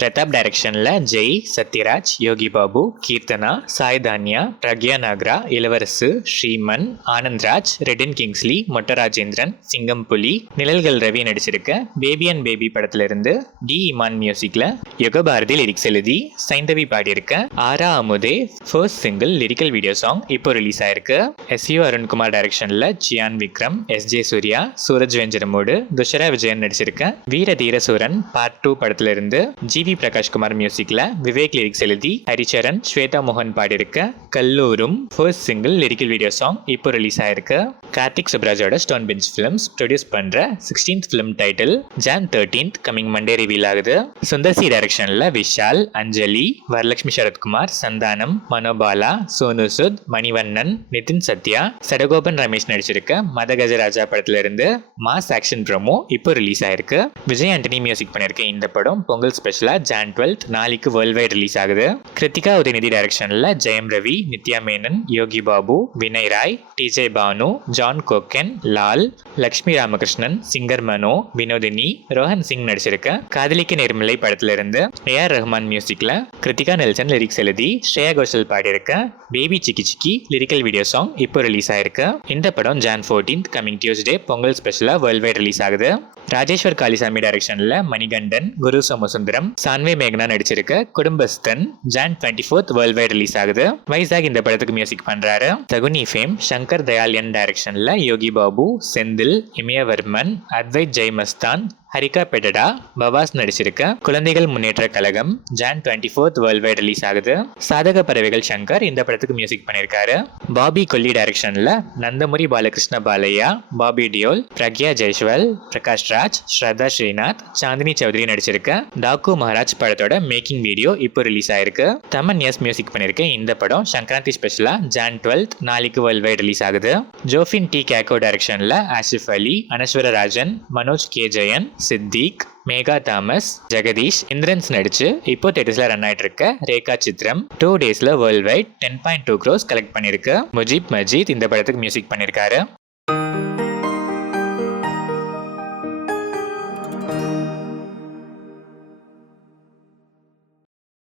பிரதாப் டைரக்ஷனில் ஜெய், சத்யராஜ், யோகி பாபு, கீர்த்தனா, சாய் தான்யா, பிரக்யா நாகரா, இளவரசு, ஸ்ரீமன், ஆனந்த்ராஜ், ரெடின் கிங்ஸ்லி, மொட்ட ராஜேந்திரன், சிங்கம் புலி, நிழல்கள் ரவி நடிச்சிருக்க பேபி அண்ட் பேபி படத்துல இருந்து டி இமான் மியூசிக்ல யுகபாரதி லிரிக்ஸ் எழுதி சைந்தவி பாடியிருக்க ஆரா அமுதே first single lyrical video song இப்போ ரிலீஸ் ஆயிருக்கு. எஸ்யூ அருண்குமார் டைரக்ஷன்ல ஜியான் விக்ரம், எஸ்ஜே சூர்யா, சூரஜ் வெஞ்சரமோடு, துஷரா விஜயன் நடிச்சிருக்க வீர தீர சூரன் பார்ட் 2 படத்துல இருந்து ஜிவி பிரகாஷ்குமார் மியூசிக்ல விவேக் லிரிக்ஸ் எழுதி ஹரிச்சரன், ஸ்வேதா மோகன் பாடியிருக்க கல்லூரும் first single lyrical video song இப்போ ரிலீஸ் ஆயிருக்கு. கார்த்திக் சுப்ராஜோட ஸ்டோன் பெஞ்ச் ஃபிலிம்ஸ் ப்ரொடியூஸ் பண்ற 16th film title Jan 13th coming Monday reveal ஆகுது. சுந்தர்சி டைரக்ஷன்ல விஷால், அஞ்சலி, வரலட்சுமி சரத்குமார், சந்தானம், மனோபாலா, சோனு சுத், மணிவண்ணன், நிதின் சத்யா, சடகோபன் ரமேஷ் நடிச்சிருக்க மதகஜராஜா படத்துல இருந்து மாஸ் ஆக்ஷன் ப்ரோமோ இப்போ ரிலீஸ் ஆயிருக்கு. விஜய் ஆண்டனி மியூசிக் பண்ணிருக்க இந்த படம் பொங்கல் ஸ்பெஷலா Jan 12th நாளைக்கு வேர்ல்ட் வைட் ரிலீஸ் ஆகுது. கிருத்திகா உதயநிதி டைரக்ஷன்ல ஜெயம் ரவி, நித்யா மேனன், யோகி பாபு, வினய் ராய், டிஜே பானு, ஜான் கோக்கன், லால், லக்ஷ்மி ராமகிருஷ்ணன், சிங்கர் மனோ, வினோதினி, ரோஹன் சிங் நடிச்சிருக்க காதலிக்க நேர்மலை படத்துல இருந்து ஏஆர் ரஹ்மான் மியூசிக்ல கிருத்திகா நெல்சன் லிரிக்ஸ் எழுதி ஸ்ரேயா கோஷல் பாடியிருக்க பேபி சிக்கி சிக்கி லிரிக்கல் வீடியோ சாங் இப்போ ரிலீஸ் ஆயிருக்கு. இந்த படம் Jan 14th coming Tuesday Pongal ஸ்பெஷலா வேர்ல்ட் வைட் ரிலீஸ் ஆகுது. ராஜேஸ்வர் காளிசாமி டைரக்ஷன்ல மணிகண்டன், குரு சோமசுந்தரம், சான்வே மேகனா நடிச்சிருக்க Kudumbasthan Jan 24th world wide release ஆகுது. வைசாக் இந்த படத்துக்கு மியூசிக் பண்றாரு. தகுனி ஃபேம் சங்கர் தயால்யன் டைரக்ஷன்ல யோகி பாபு, செந்தில், இமயவர்மன், அத்வைத் ஜெய்மஸ்தான், ஹரிகா பெடடா, பவாஸ் நடிச்சிருக்க குழந்தைகள் Munnetra Kazhagam Jan 24th world wide release ஆகுது. சாதக பறவைகள் சங்கர் இந்த படத்துக்கு மியூசிக் பண்ணியிருக்காரு. பாபி கொல்லி டைரக்ஷன்ல நந்தமுரி பாலகிருஷ்ண பாலையா, பாபி டியோல், பிரக்யா ஜெய்ஸ்வல், பிரகாஷ் ராஜ், ஸ்ரத்தா ஸ்ரீநாத், சாந்தினி சௌத்ரி நடிச்சிருக்க டாக்கு மகாராஜ் படத்தோட மேக்கிங் வீடியோ இப்போ ரிலீஸ் ஆயிருக்கு. தமன் எஸ் மியூசிக் பண்ணிருக்க இந்த படம் சங்கராந்தி ஸ்பெஷலா Jan 12th நாளைக்கு வேர்ல்ட் வைட் ரிலீஸ் ஆகுது. ஜோஃபின் டி கேக்கோ டைரக்ஷன்ல ஆசிஃப் அலி, அனஸ்வர ராஜன், மனோஜ் கே ஜெயன், சித்திக், மேகா தாமஸ், ஜெகதீஷ், இந்திரன்ஸ் நடிச்சு இப்போ தேட்டர்ஸ்ல ரன் ஆயிட்டு இருக்க ரேகா சித்ரம் 2 daysல வேர்ல்ட் வைட் 10.2 crores கலெக்ட் பண்ணிருக்கு. முஜீப் மஜீத் இந்த படத்துக்கு மியூசிக் பண்ணிருக்காரு.